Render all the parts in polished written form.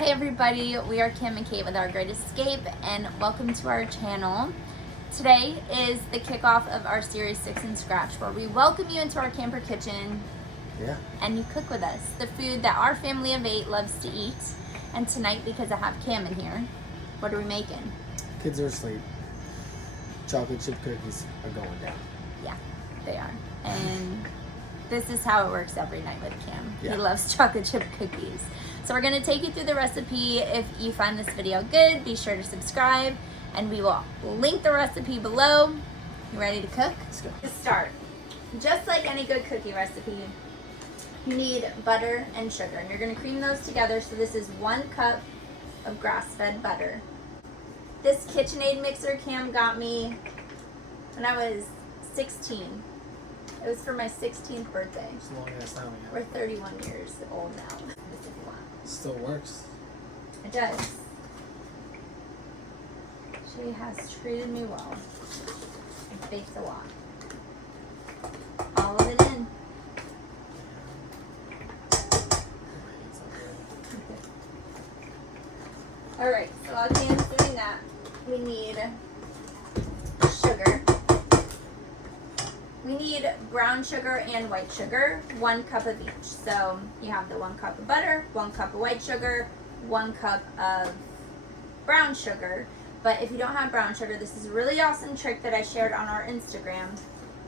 Hey everybody, we are Kim and Kate with Our Great Escape and welcome to our channel. Today is the kickoff of our Series 6 in Scratch where we welcome you into our camper kitchen and you cook with us. The food that our family of 8 loves to eat. And tonight, because I have Cam in here, what are we making? Kids are asleep. Chocolate chip cookies are going down. Yeah, they are. And this is how it works every night with Cam. Yeah. He loves chocolate chip cookies. So we're gonna take you through the recipe. If you find this video good, be sure to subscribe and we will link the recipe below. You ready to cook? Let's go. To start, just like any good cookie recipe, you need butter and sugar and you're gonna cream those together. So this is 1 cup of grass-fed butter. This KitchenAid mixer Cam got me when I was 16. It was for my 16th birthday. It's a long ass time we We're have. 31 years old now. Still works. It does. She has treated me well. I baked a lot. All of it in. Alright, so while Cam's doing that, we need sugar. We need brown sugar and white sugar, 1 cup of each. So you have the 1 cup of butter, 1 cup of white sugar, 1 cup of brown sugar. But if you don't have brown sugar, this is a really awesome trick that I shared on our Instagram.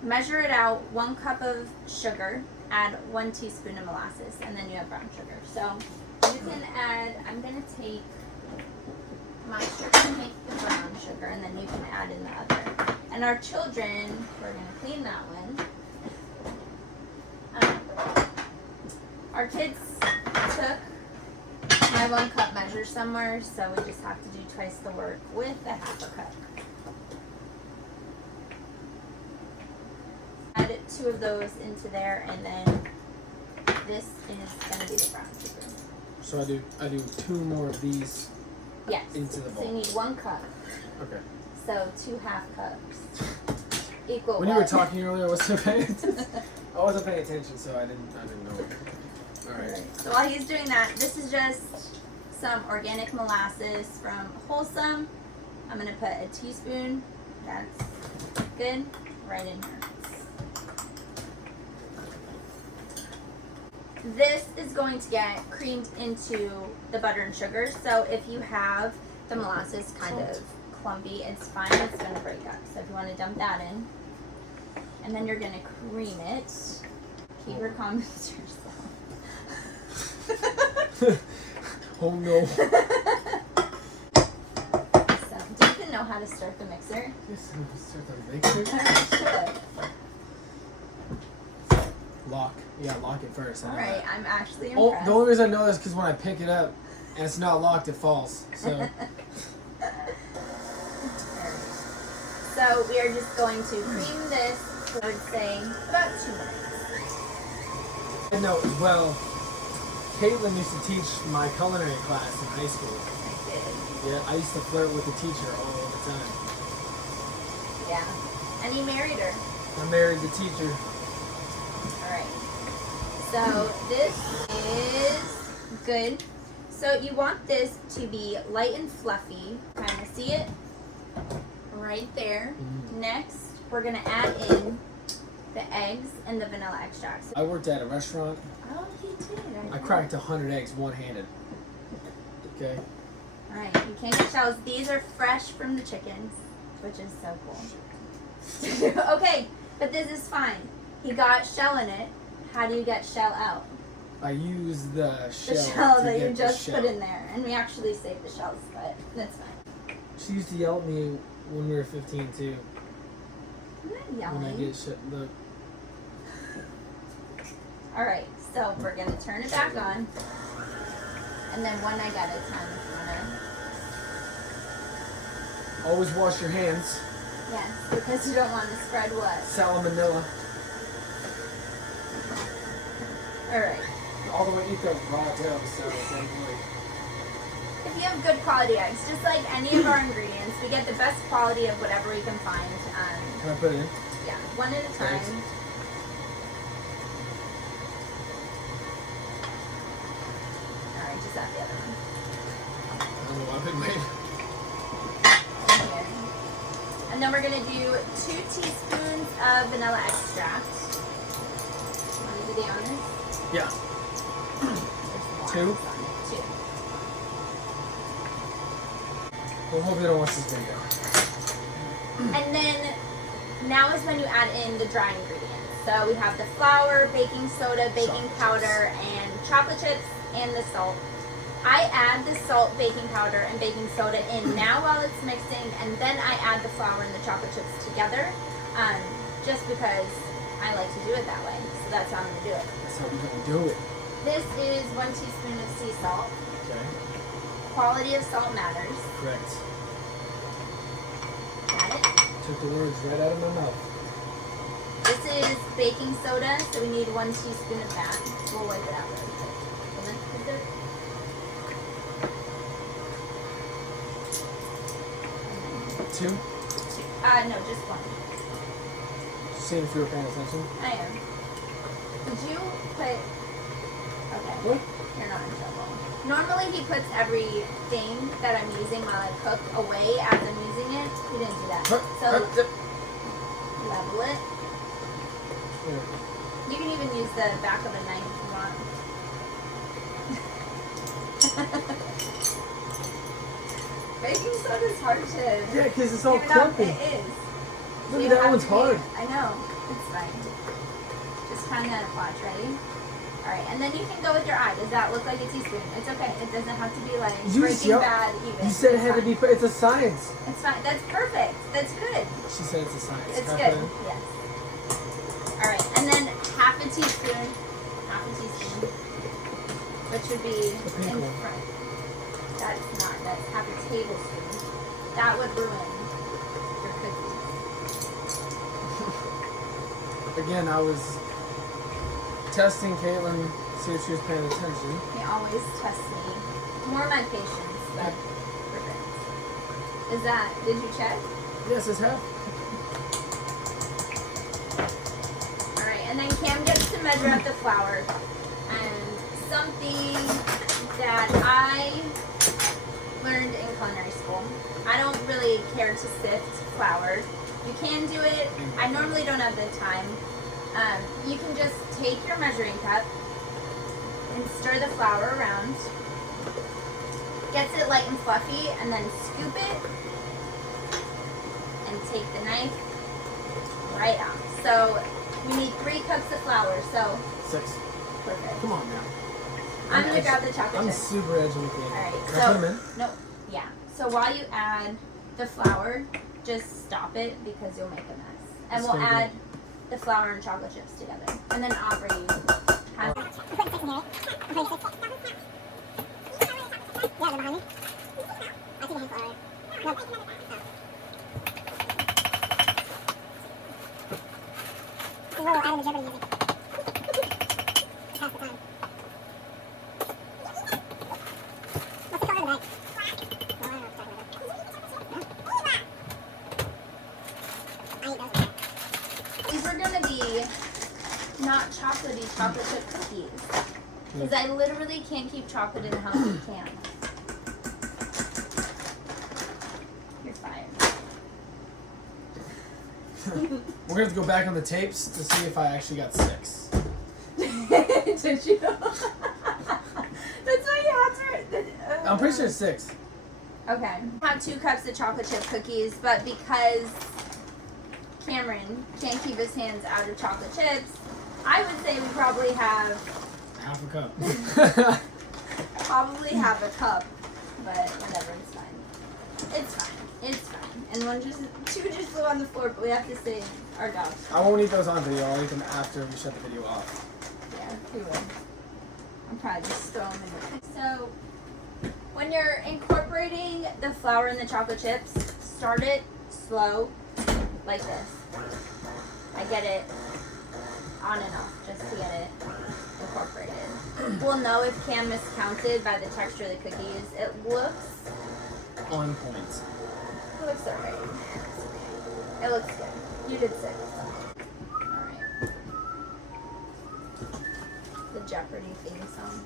Measure it out, 1 cup of sugar, add 1 teaspoon of molasses, and then you have brown sugar. So you can add, I'm gonna take my sugar to make the brown sugar, and then you can add in the other. And our children, we're gonna clean that one. Our kids took my 1 cup measure somewhere, so we just have to do twice the work with a 1/2 cup. Add 2 of those into there, and then this is gonna be the brown sugar. So I do 2 more of these. Yes. Into the bowl. So you need 1 cup. Okay. So 2 1/2 cups equal. When you were what? talking earlier, I wasn't paying attention. I wasn't paying attention, so I didn't know. All right. So while he's doing that, this is just some organic molasses from Wholesome. I'm gonna put a teaspoon. That's good. Right in here. This is going to get creamed into the butter and sugar. So if you have the molasses kind of clumpy, it's fine. It's going to break up. So if you want to dump that in, and then you're going to cream it. Keep your comments yourself. Oh no. So, do you even know how to start the mixer? Yes, start the mixer. I should. Lock. Yeah, lock it first. All right, I'm actually Oh, impressed. the only reason I know this is because when I pick it up and it's not locked, it falls. So. So we are just going to cream this for, I would say, about 2 minutes. I know, well, Caitlin used to teach my culinary class in high school. I did. Yeah, I used to flirt with the teacher all the time. Yeah. And he married her. I married the teacher. Alright. So this is good. So you want this to be light and fluffy. Kind of see it? Right there. Next, we're going to add in the eggs and the vanilla extract. I worked at a restaurant. Oh, you did. I cracked 100 eggs one-handed. Okay. Alright, you can't get shells. These are fresh from the chickens, which is so cool. Okay, but this is fine. He got shell in it. How do you get shell out? I used the shell. The shell to that get you the just shell. put in there. And we actually saved the shells, but that's fine. She used to yell at me when we were 15 too. I'm not When I yelling. get shit. Look. Alright, so we're going to turn it back on. And then one egg at a time if you want to. Always wash your hands. Yes, because you don't want to spread what? Salmonella. Alright. All the way eat the raw dough, so don't worry. If you have good quality eggs, just like any of our ingredients, we get the best quality of whatever we can find. Can I put it in? Yeah, one at a time. Thanks. Alright, just add the other one. big weight. Here. And then we're gonna do 2 teaspoons of vanilla extract. Want to do the on this? Yeah. There's 2? lots on it. 2. We'll hope they don't watch this video. And then now is when you add in the dry ingredients. So we have the flour, baking soda, baking powder, and chocolate chips, and the salt. I add the salt, baking powder, and baking soda in now while it's mixing, and then I add the flour and the chocolate chips together, just because I like to do it that way. So that's how I'm going to do it. That's how we're gonna do it. This is 1 teaspoon of sea salt. Okay. Quality of salt matters. Correct. Got it? Took the words right out of my mouth. This is baking soda, so we need 1 teaspoon of that. We'll wipe it out really quick. And then is there- 2. no, just 1. Just seeing if you were paying attention. I am. Would you put? Okay. What? You're not in trouble. Normally he puts everything that I'm using while I cook away as I'm using it. He didn't do that. So level it. You can even use the back of a knife if you want. Baking soda is hard to. Yeah, because it's all even though clumpy. it is. Look You at don't that have one's to be- hard. I know. It's fine. Just kind of watch. Ready? Alright, and then you can go with your eye. Does that look like a teaspoon? It's okay. It doesn't have to be like You Breaking yep. Bad even. You said it It's had to fine. be. It's a science. It's fine. That's perfect. That's good. She said it's a science. It's Can I good. put it in? Yes. Alright, and then half a teaspoon, which would be The pink in one. front. That's not. That's half a tablespoon. That would ruin your cookies. Again, I was testing Caitlin, see if she was paying attention. They always test me. More my patience, but perfect. Is that, did you check? Yes, it's half. Alright, and then Cam gets to measure out the flour. And something that I learned in culinary school. I don't really care to sift flour. You can do it. I normally don't have the time. You can just take your measuring cup and stir the flour around. Gets it light and fluffy, and then scoop it and take the knife right out. So we need 3 cups of flour. So 6. perfect. Come on now. I'm gonna grab the chocolate I'm chips. super edgy with you. Alright, Can I put them in? no, yeah. So while you add the flour, just stop it because you'll make a mess. And It's we'll gonna be- add the flour and chocolate chips together. And then Aubrey has these are gonna be not chocolatey chocolate chip cookies. Because I literally can't keep chocolate in the house if you can. You're fired. We're going to go back on the tapes to see if I actually got 6. Did you? That's why you had to. I'm pretty sure it's 6. Okay. I have 2 cups of chocolate chip cookies, but because Cameron can't keep his hands out of chocolate chips, I would say we probably have Half a cup. a cup, but whatever, it's fine. It's fine. It's fine. And 2 just flew on the floor, but we have to save our dogs. I won't eat those on video. I'll eat them after we shut the video off. Yeah, we will. I'm probably just throwing them in. So, when you're incorporating the flour and the chocolate chips, start it slow, like this. I get it on and off, just to get it incorporated. We'll know if Cam miscounted by the texture of the cookies. It looks On point. alright. It looks good. You did 6. Alright. The Jeopardy theme song.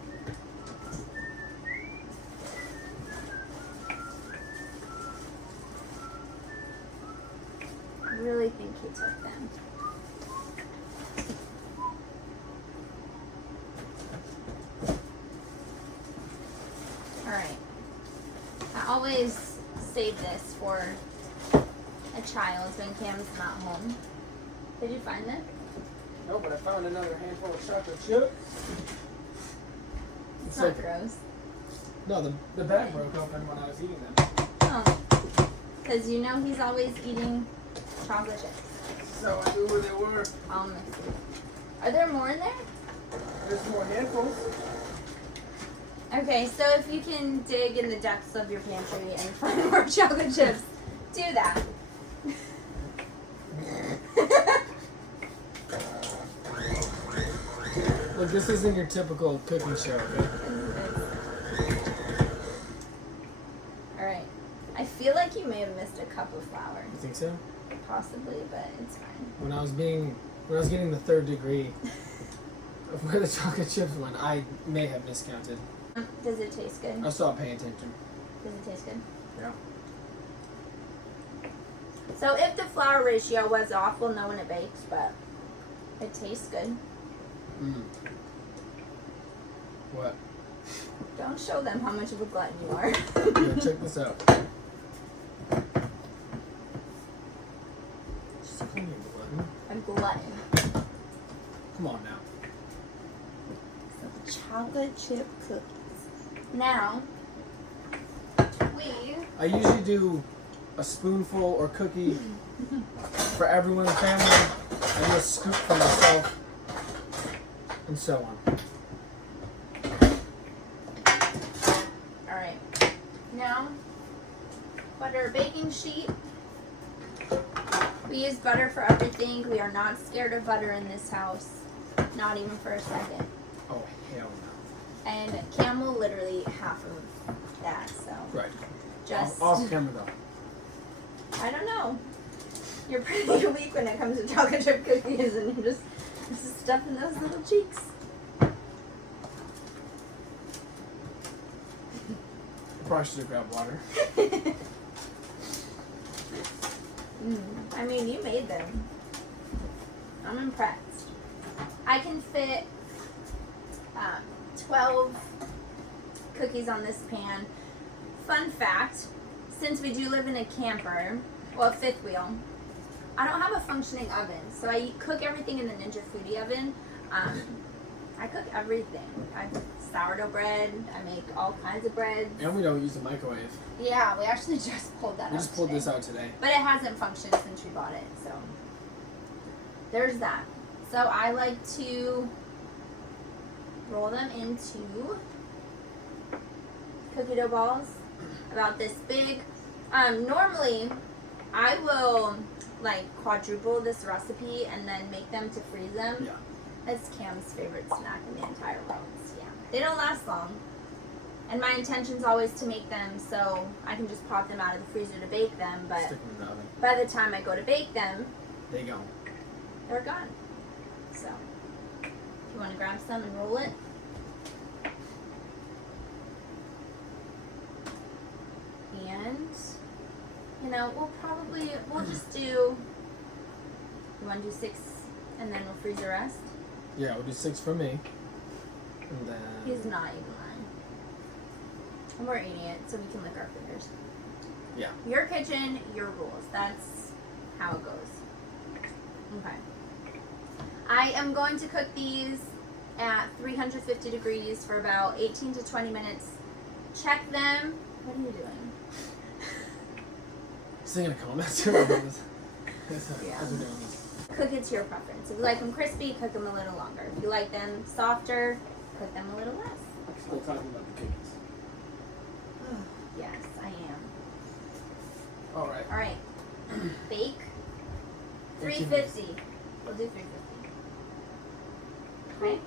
really think he took them. Alright. I always save this for a child when Cam's not home. Did you find them? No, but I found another handful of chocolate chips. It's not gross. No, the bag broke open when I was eating them. Oh. Because you know he's always eating chocolate chips. So I knew where they were. I'll mix it. Are there more in there? There's more handfuls. Okay, so if you can dig in the depths of your pantry and find more chocolate chips, do that. Look, this isn't your typical cooking show, okay? Alright. I feel like you may have missed a cup of flour. You think so? Possibly, but it's fine. When I was getting the third degree of where the chocolate chips went, I may have miscounted. Does it taste good? I stopped paying attention. Does it taste good? Yeah. So if the flour ratio was off, we'll know when it bakes, but it tastes good. Mm. What? Don't show them how much of a glutton you are. Yeah, check this out. Just call me a glutton. A glutton. Come on now. Chocolate chip cookies. Now, I usually do a spoonful or cookie for everyone in the family, and a scoop for myself, and so on. Alright. Now, butter a baking sheet. We use butter for everything. We are not scared of butter in this house. Not even for a second. Oh, hell no. And Cam will literally eat half of that, so. Right. Just. Off camera though. I don't know. You're pretty weak when it comes to chocolate chip cookies, and you're just stuffing those little cheeks. Probably should have grabbed water. I mean, you made them. I'm impressed. I can fit 12 cookies on this pan. Fun fact, since we do live in a camper, well, fifth wheel, I don't have a functioning oven, so I cook everything in the Ninja Foodie oven. I cook everything. I cook sourdough bread. I make all kinds of breads. And we don't use a microwave. Yeah, we actually just pulled that out. We just pulled today. this out today. But it hasn't functioned since we bought it, so there's that. So I like to roll them into cookie dough balls about this big. Normally, I will like quadruple this recipe and then make them to freeze them. Yeah. That's Cam's favorite snack in the entire world. Yeah, they don't last long. And my intention's always to make them so I can just pop them out of the freezer to bake them, but Stick them in the oven. by the time I go to bake them, They go. they're gone. So, if you want to grab some and roll it. And, you know, we'll just do, you want to do 6 and then we'll freeze the rest? Yeah, we'll do 6 for me. And then... He's not eating mine. And we're eating it so we can lick our fingers. Yeah. Your kitchen, your rules. That's how it goes. Okay. I am going to cook these at 350 degrees for about 18 to 20 minutes. Check them. What are you doing? Singing a comment as we're doing Yeah. this. Cook it to your preference. If you like them crispy, cook them a little longer. If you like them softer, cook them a little less. Still talking about the cookies. Yes, I am. All right. All right. Bake. 350. We'll do 350. Okay?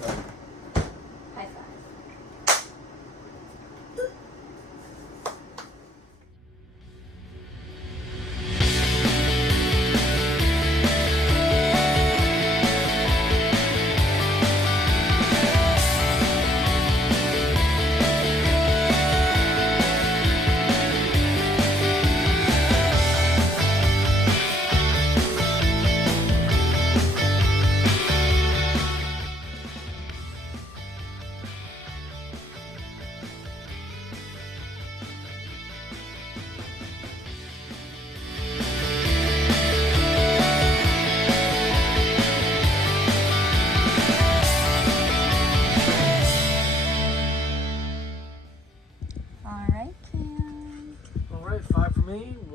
So, High five. me